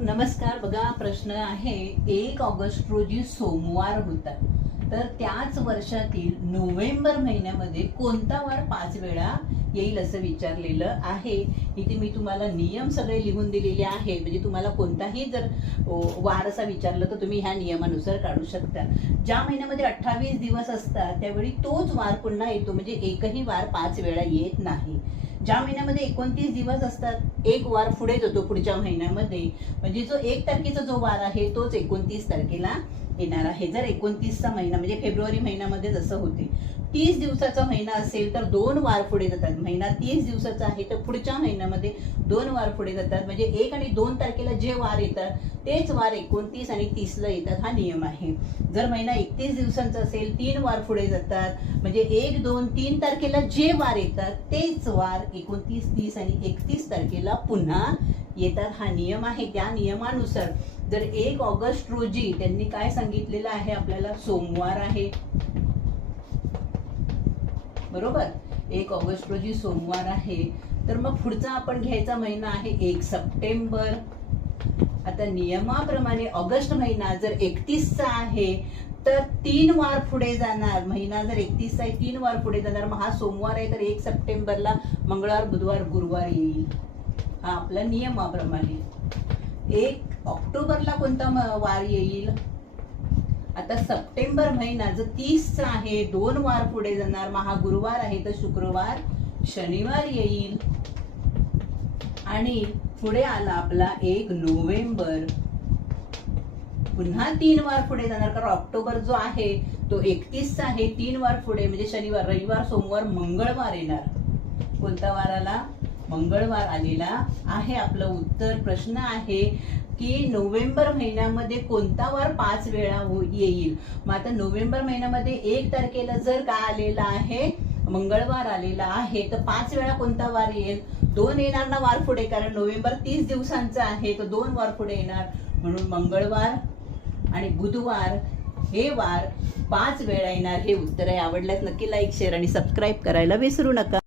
नमस्कार बघा प्रश्न आहे एक ऑगस्ट रोजी सोमवार होता. तर त्याच वर्षातील नोव्हेंबर महिन्यामध्ये कोणता वार पाच वेळा येईल असं विचारलेलं आहे? इथे मी तुम्हाला नियम सगळे लिहून दिलेले आहे म्हणजे तुम्हाला कोणताही जर वार असा विचारलं तर तुम्ही ह्या नियमानुसार काढू शकता. ज्या महिन्यामध्ये अठ्ठावीस दिवस असतात त्यावेळी तोच वार पुन्हा येतो. म्हणजे एकही वार पाच वेळा येत नाही. ज्या महिन्यामध्ये एकोणतीस दिवस असतात एक वार पुढे जातो पुढच्या महिन्यामध्ये. म्हणजे जो एक तारखेचा जो वार आहे तोच एकोणतीस तारखेला येणार आहे. जर एकोणतीसचा महिना म्हणजे फेब्रुवारी महिन्यामध्ये जसं होते तीस दिवसाचा महिना असेल तर दोन वार पुढे जातात. महिना तीस दिवसाचा आहे तर पुढच्या महिन्यामध्ये दोन वार पुढे जातात. म्हणजे एक आणि दोन तारखेला जे वार येतात तेच वार एकोणतीस आणि तीसला येतात हा नियम आहे. जर महिना एकतीस दिवसांचा असेल तीन वार पुढे जातात. म्हणजे एक दोन तीन तारखेला जे वार येतात तेच वार एकोणतीस तीस आणि एकतीस तारखेला पुन्हा येतात. हा नियम आहे. त्या नियमानुसार जर एक ऑगस्ट रोजी त्यांनी काय सांगितलेलं आहे? आपल्याला सोमवार आहे. बरोबर? एक ऑगस्ट रोजी सोमवार आहे. तर मग पुढचा आपण घ्यायचा महिना आहे एक सप्टेंबर. आता नियमाप्रमाणे ऑगस्ट महिना जर एकतीसचा आहे तर तीन वार पुढे जाणार. महिना जर एकतीसचा आहे तीन वार पुढे जाणार. मग हा सोमवार आहे तर एक सप्टेंबरला मंगळवार बुधवार गुरुवार येईल. हा आपला नियमाप्रमाणे. एक ऑक्टोबरला कोणता वार येईल? आता सप्टेंबर महिना जर तीसचा आहे दोन वार पुढे जाणार. मग हा गुरुवार आहे तर शुक्रवार शनिवार येईल. आणि पुढे आला आपला एक नोव्हेंबर. पुन्हा तीन वार पुढे जाणार कारण ऑक्टोबर जो आहे तो एकतीसचा आहे. तीन वार पुढे म्हणजे शनिवार रविवार सोमवार मंगळवार येणार. कोणता वार आला? मंगळवार आलेला आहे. आपलं उत्तर प्रश्न आहे की नोव्हेंबर महिन्यामध्ये कोणता वार पाच वेळा हो- येईल? मग आता नोव्हेंबर महिन्यामध्ये एक तारखेला जर का आलेला आहे मंगळवार आलेला आहे तर पाच वेळा कोणता वार येईल? दोन येणार ना वार पुढे कारण नोव्हेंबर तीस दिवसांचा आहे तर दोन वार पुढे येणार. म्हणून मंगळवार आणि बुधवार हे वार पाच वेळा येणार हे उत्तर आहे. आवडल्यास नक्की लाईक शेअर आणि सबस्क्राईब करायला विसरू नका.